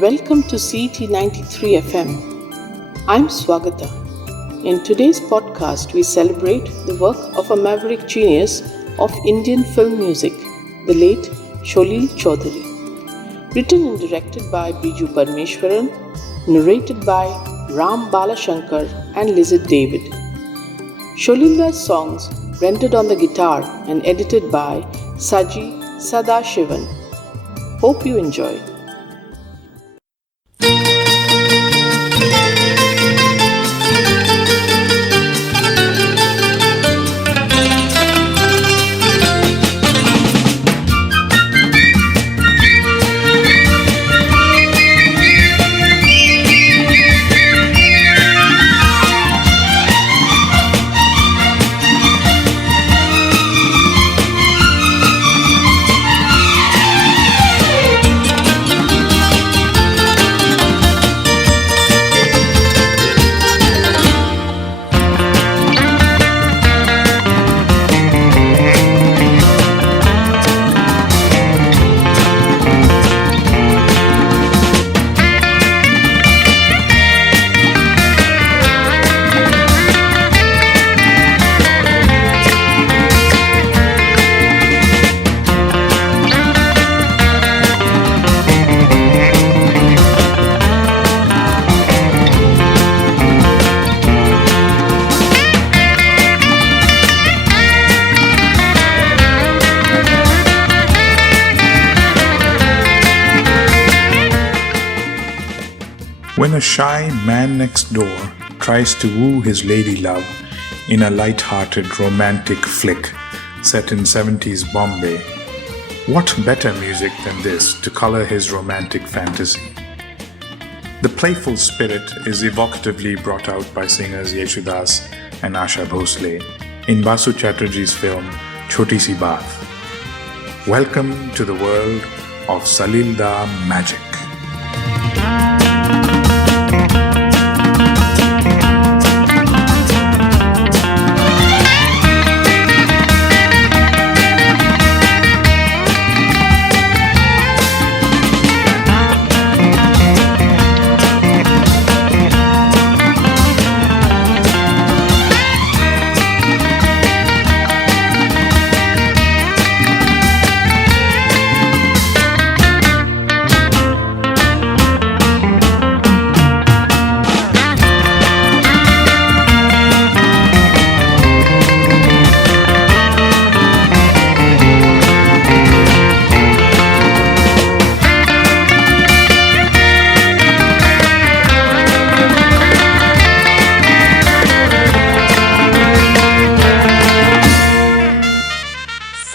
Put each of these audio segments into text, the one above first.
Welcome to CT 93 FM. I'm Swagata. In today's podcast, we celebrate the work of a maverick genius of Indian film music, the late Salil Chowdhury. Written and directed by Biju Parameswaran, narrated by Balashankar and Lizet David. Salil's songs rendered on the guitar and edited by Saji Sadasivan. Hope you enjoy. When a shy man next door tries to woo his lady love in a light-hearted romantic flick set in 70s Bombay, what better music than this to color his romantic fantasy? The playful spirit is evocatively brought out by singers Yeshudas and Asha Bhosle in Basu Chatterjee's film Choti Si Baat. Welcome to the world of Salil Da magic.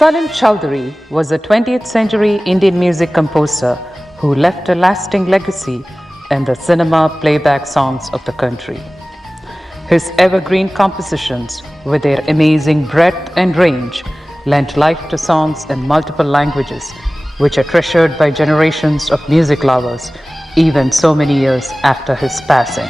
Salil Chowdhury was a 20th century Indian music composer who left a lasting legacy in the cinema playback songs of the country. His evergreen compositions, with their amazing breadth and range, lent life to songs in multiple languages, which are treasured by generations of music lovers, even so many years after his passing.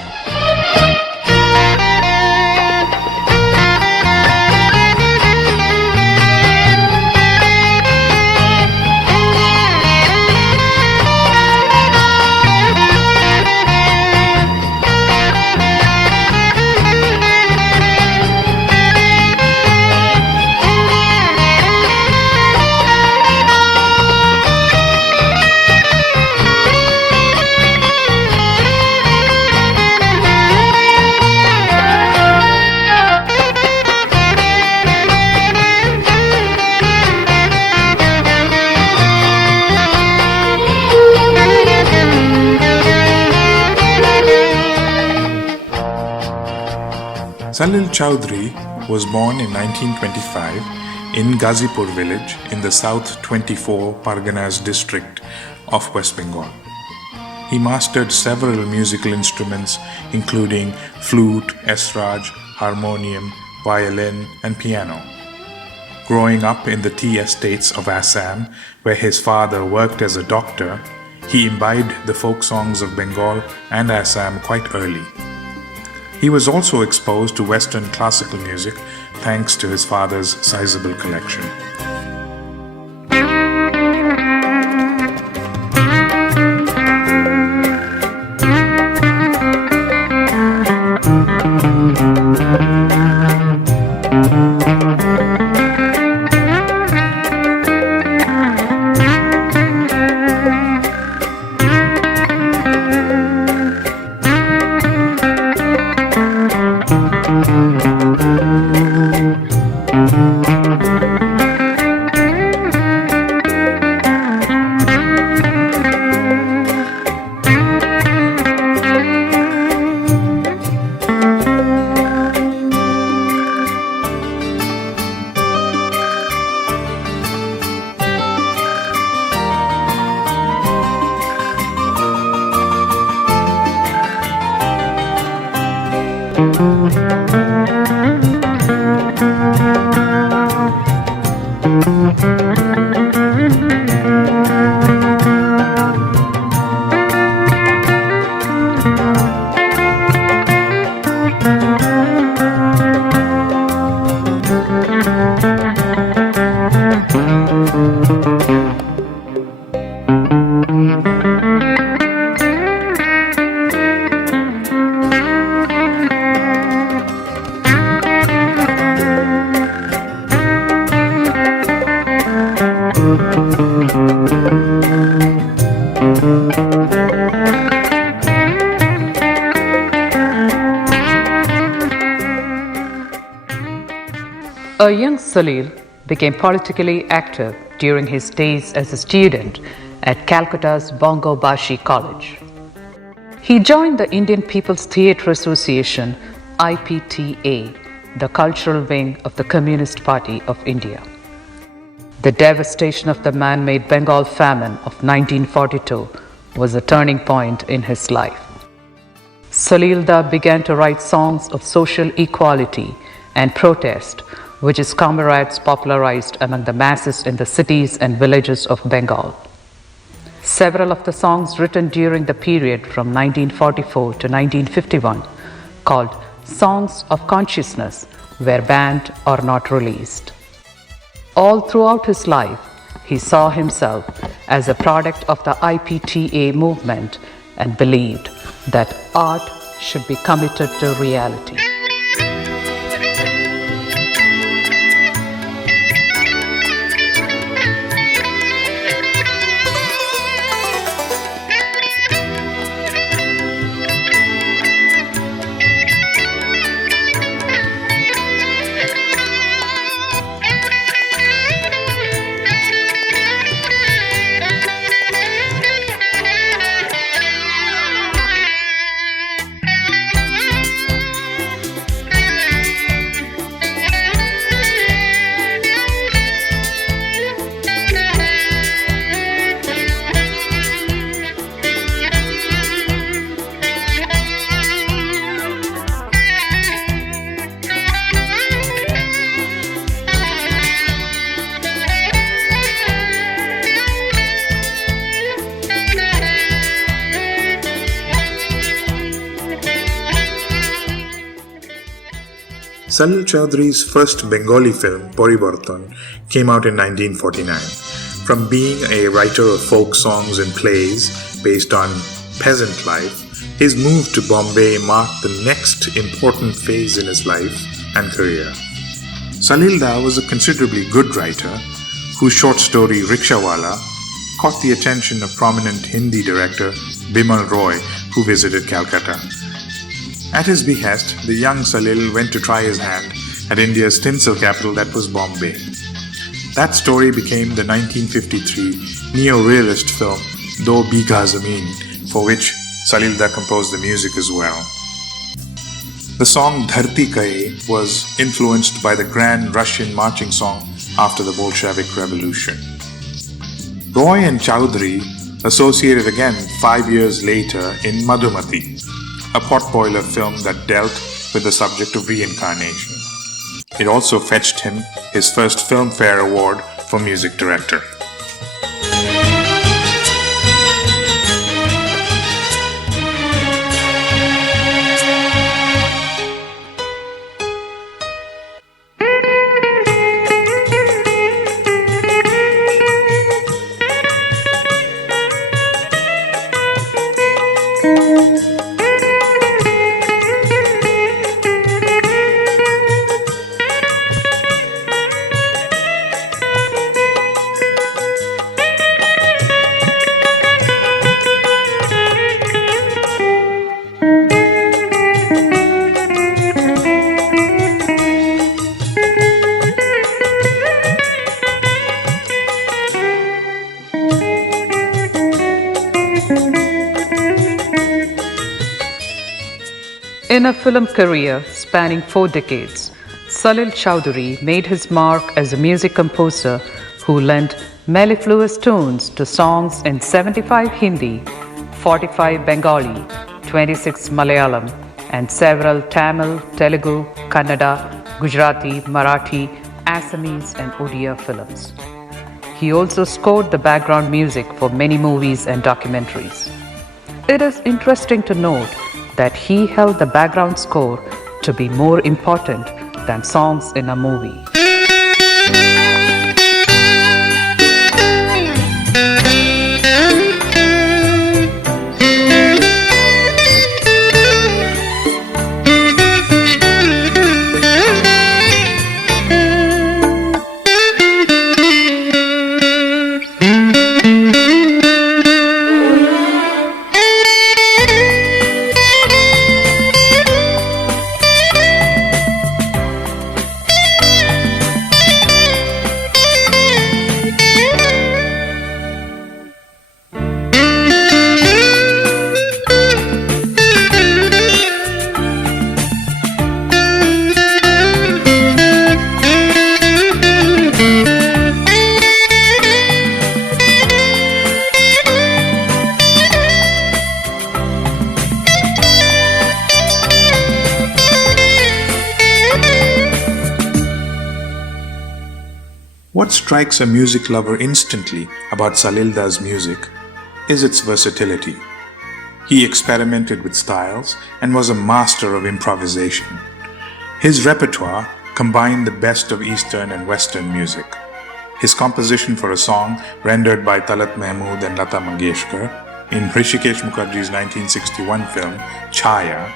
Salil Chowdhury was born in 1925 in Ghazipur village in the South 24 Parganas district of West Bengal. He mastered several musical instruments including flute, esraj, harmonium, violin and piano. Growing up in the tea estates of Assam, where his father worked as a doctor, he imbibed the folk songs of Bengal and Assam quite early. He was also exposed to Western classical music thanks to his father's sizable collection. A young Salil became politically active during his days as a student at Calcutta's Bongo Bashi College. He joined the Indian People's Theatre Association (IPTA), the cultural wing of the Communist Party of India. The devastation of the man-made Bengal famine of 1942 was a turning point in his life. Salil began to write songs of social equality and protest, which his comrades popularized among the masses in the cities and villages of Bengal. Several of the songs written during the period from 1944 to 1951, called Songs of Consciousness, were banned or not released. All throughout his life, he saw himself as a product of the IPTA movement and believed that art should be committed to reality. Salil Chowdhury's first Bengali film, Poribarton, came out in 1949. From being a writer of folk songs and plays based on peasant life, his move to Bombay marked the next important phase in his life and career. Salil was a considerably good writer whose short story Rickshawala caught the attention of prominent Hindi director Bimal Roy, who visited Calcutta. At his behest, the young Salil went to try his hand at India's tinsel capital that was Bombay. That story became the 1953 neo-realist film Do Bigha Zameen, for which Salil composed the music as well. The song Dharti Kahe was influenced by the grand Russian marching song after the Bolshevik Revolution. Roy and Chowdhury associated again 5 years later in Madhumati, a potboiler film that dealt with the subject of reincarnation. It also fetched him his first Filmfare Award for Music Director. In a film career spanning 4 decades, Salil Chowdhury made his mark as a music composer who lent mellifluous tones to songs in 75 Hindi, 45 Bengali, 26 Malayalam, and several Tamil, Telugu, Kannada, Gujarati, Marathi, Assamese, and Odia films. He also scored the background music for many movies and documentaries. It is interesting to note that he held the background score to be more important than songs in a movie. What strikes a music lover instantly about Salil's music is its versatility. He experimented with styles and was a master of improvisation. His repertoire combined the best of Eastern and Western music. His composition for a song rendered by Talat Mahmood and Lata Mangeshkar in Hrishikesh Mukherjee's 1961 film Chaya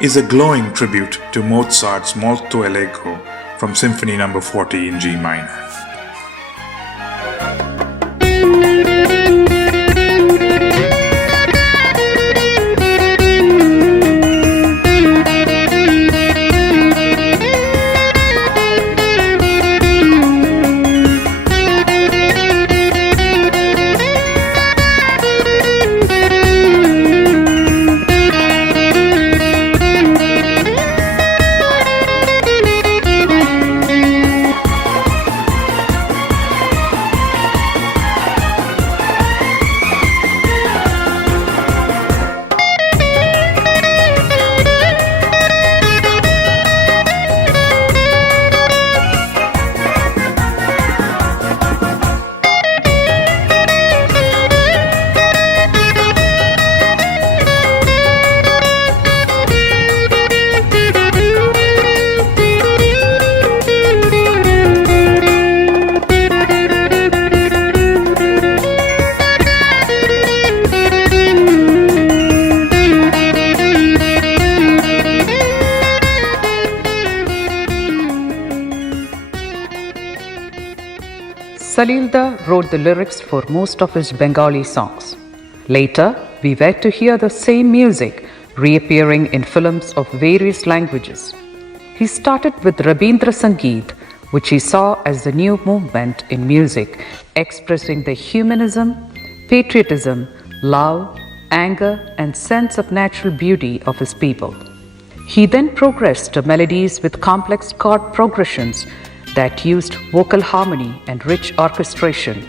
is a glowing tribute to Mozart's Molto Allegro from Symphony No. 40 in G minor. Salilda wrote the lyrics for most of his Bengali songs. Later, we were to hear the same music reappearing in films of various languages. He started with Rabindra Sangeet, which he saw as the new movement in music expressing the humanism, patriotism, love, anger, and sense of natural beauty of his people. He then progressed to melodies with complex chord progressions that used vocal harmony and rich orchestration.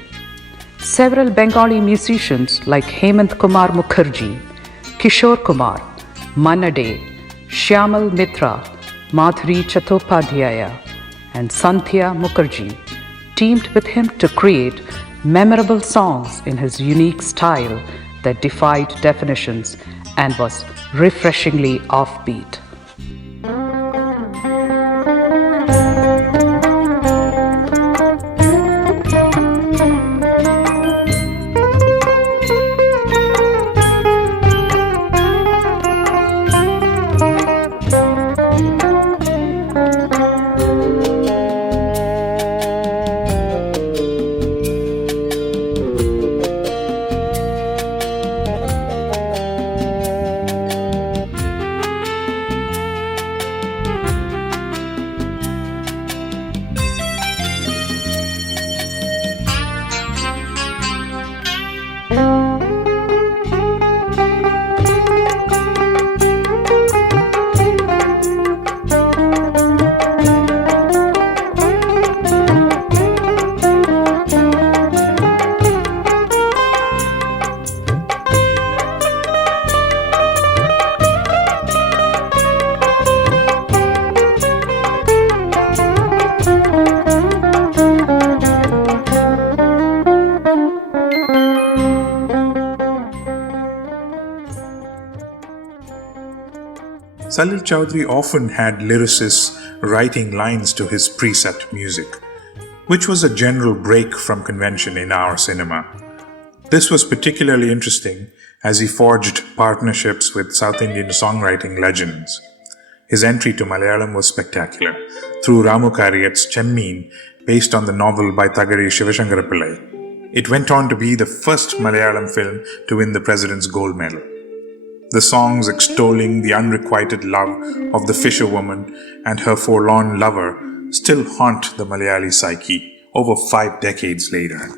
Several Bengali musicians like Hemant Kumar Mukherjee, Kishore Kumar, Manna Dey, Shyamal Mitra, Madhuri Chattopadhyaya, and Sandhya Mukherjee teamed with him to create memorable songs in his unique style that defied definitions and was refreshingly offbeat. Salil Chowdhury often had lyricists writing lines to his preset music, which was a general break from convention in our cinema. This was particularly interesting as he forged partnerships with South Indian songwriting legends. His entry to Malayalam was spectacular through Ramu Kariyat's Chemmeen, based on the novel by Thagari Shivashankara Pillai. It went on to be the first Malayalam film to win the President's Gold Medal. The songs extolling the unrequited love of the fisherwoman and her forlorn lover still haunt the Malayali psyche over 5 decades later.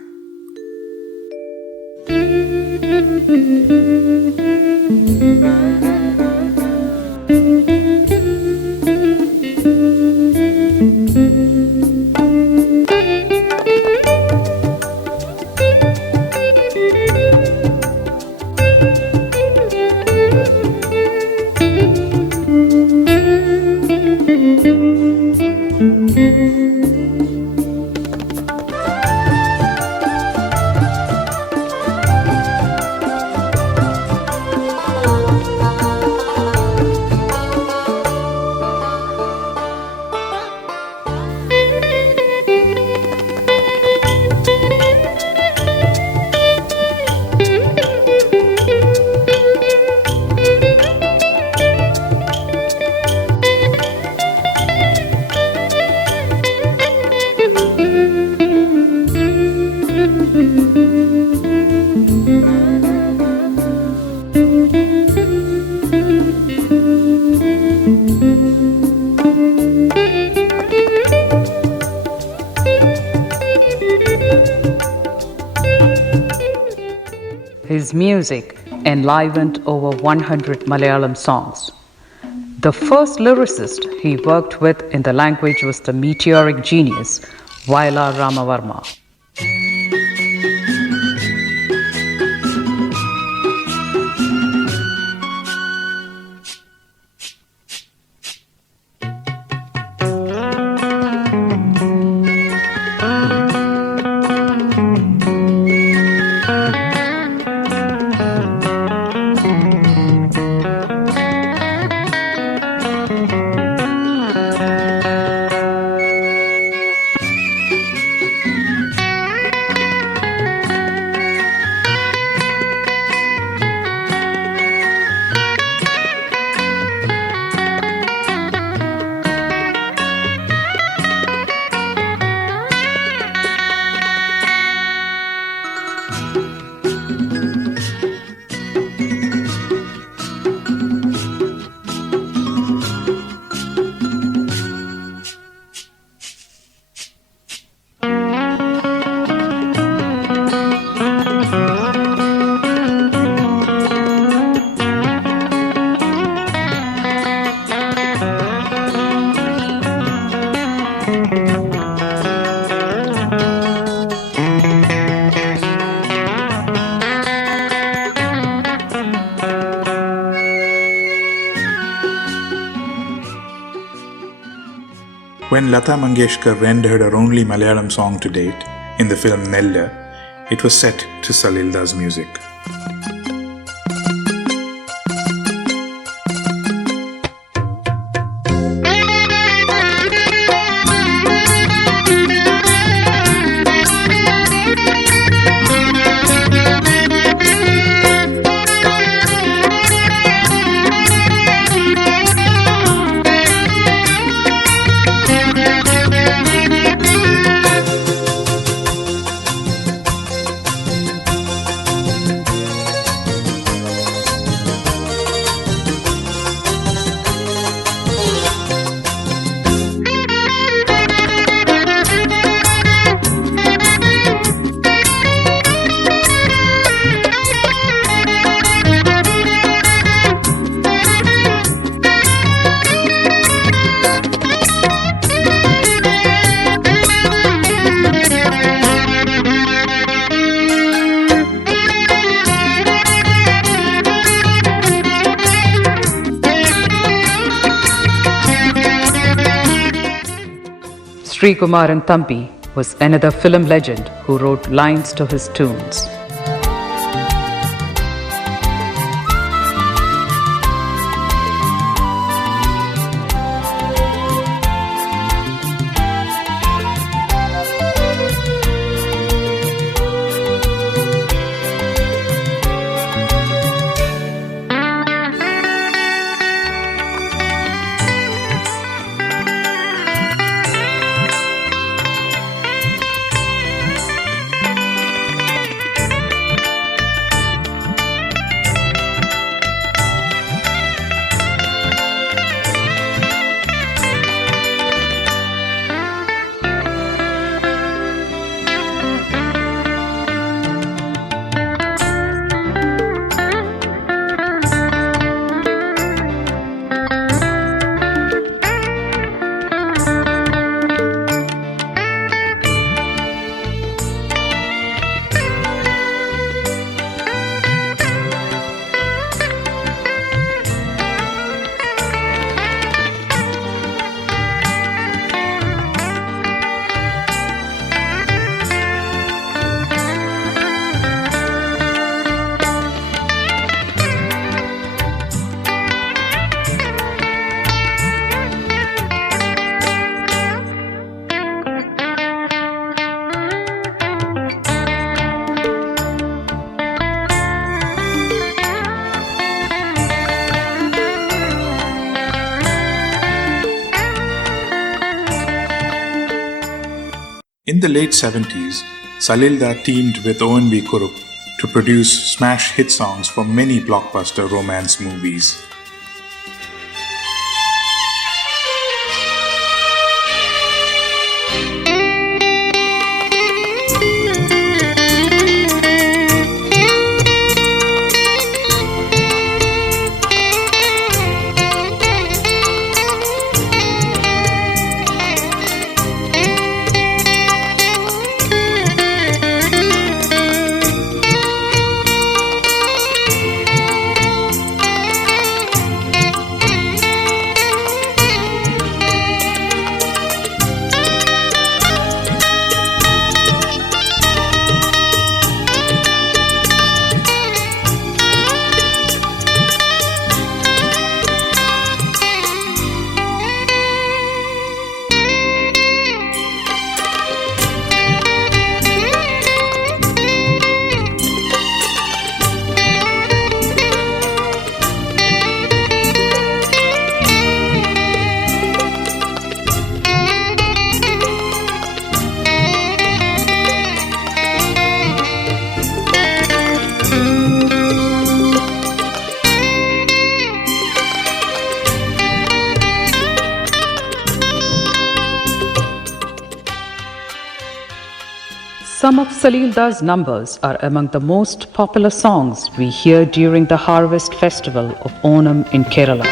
His music enlivened over 100 Malayalam songs. The first lyricist he worked with in the language was the meteoric genius Vayala Ramavarma. When Lata Mangeshkar rendered her only Malayalam song to date in the film Nella, it was set to Salil's music. Sri Kumaran Thampi was another film legend who wrote lines to his tunes. In the late 70s, Salilda teamed with O.N.V. Kurup to produce smash hit songs for many blockbuster romance movies. Some of Salilda's numbers are among the most popular songs we hear during the harvest festival of Onam in Kerala.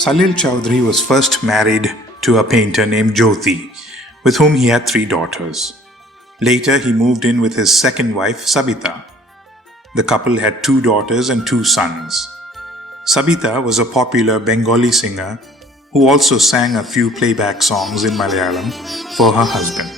Salil Chowdhury was first married to a painter named Jyoti, with whom he had 3 daughters. Later, he moved in with his second wife, Sabita. The couple had 2 daughters and 2 sons. Sabita was a popular Bengali singer who also sang a few playback songs in Malayalam for her husband.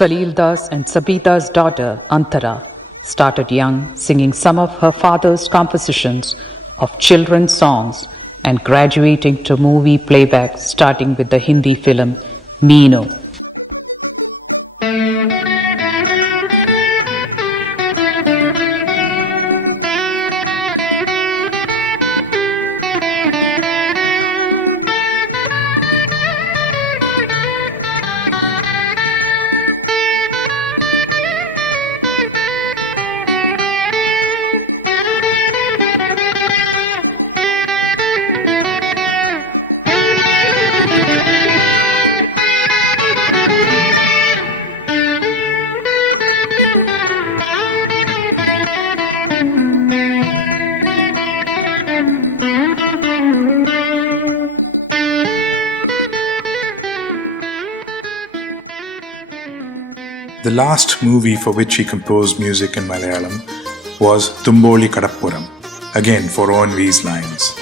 Salilda's and Sabita's daughter, Antara, started young, singing some of her father's compositions of children's songs and graduating to movie playback, starting with the Hindi film Meenu. The last movie for which he composed music in Malayalam was Thumboli Kadappuram, again for O&V's lines.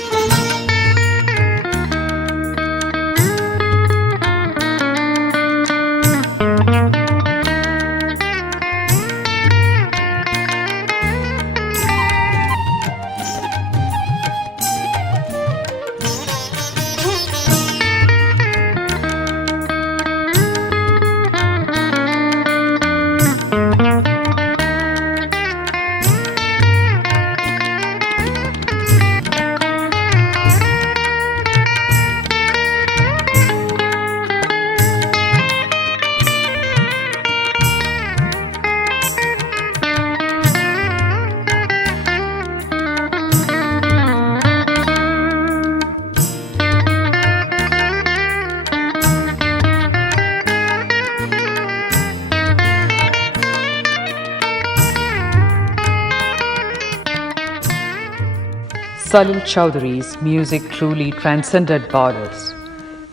Salil Chowdhury's music truly transcended borders.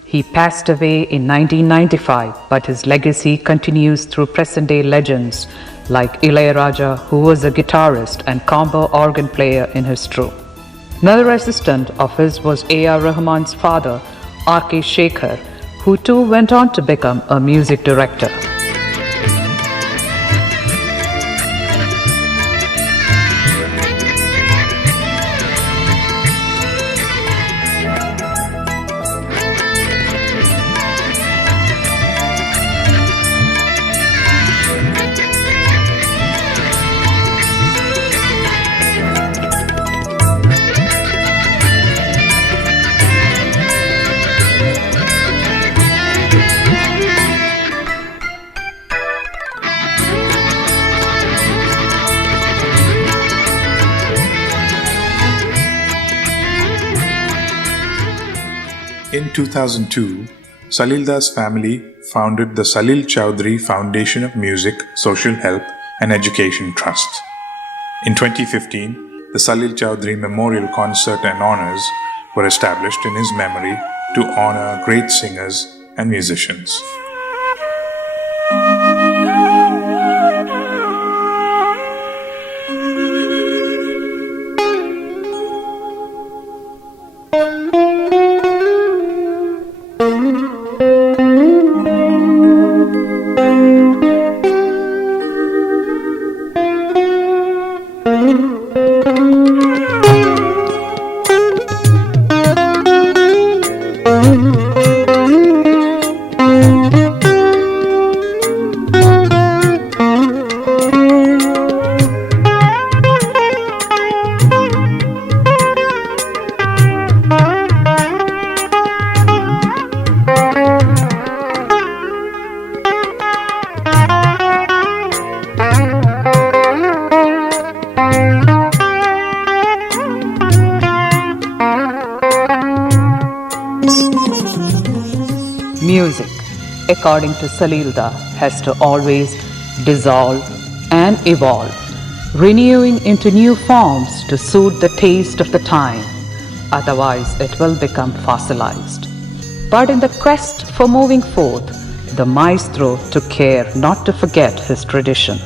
He passed away in 1995, but his legacy continues through present-day legends like Ilayaraja, who was a guitarist and combo organ player in his troupe. Another assistant of his was A.R. Rahman's father, R.K. Shekhar, who too went on to become a music director. In 2002, Salil's family founded the Salil Chowdhury Foundation of Music, Social Help and Education Trust. In 2015, the Salil Chowdhury Memorial Concert and Honours were established in his memory to honour great singers and musicians. Music, according to Salilda, has to always dissolve and evolve, renewing into new forms to suit the taste of the time. Otherwise, it will become fossilized. But in the quest for moving forth, the maestro took care not to forget his tradition.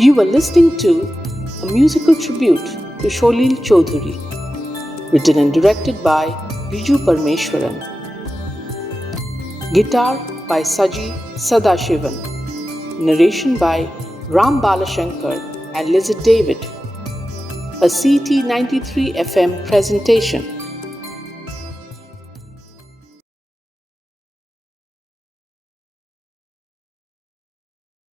You were listening to a musical tribute to Salil Chowdhury, written and directed by Biju Parameswaran. Guitar by Saji Sadasivan. Narration by Balashankar and Lizet David. A CT 93 FM presentation.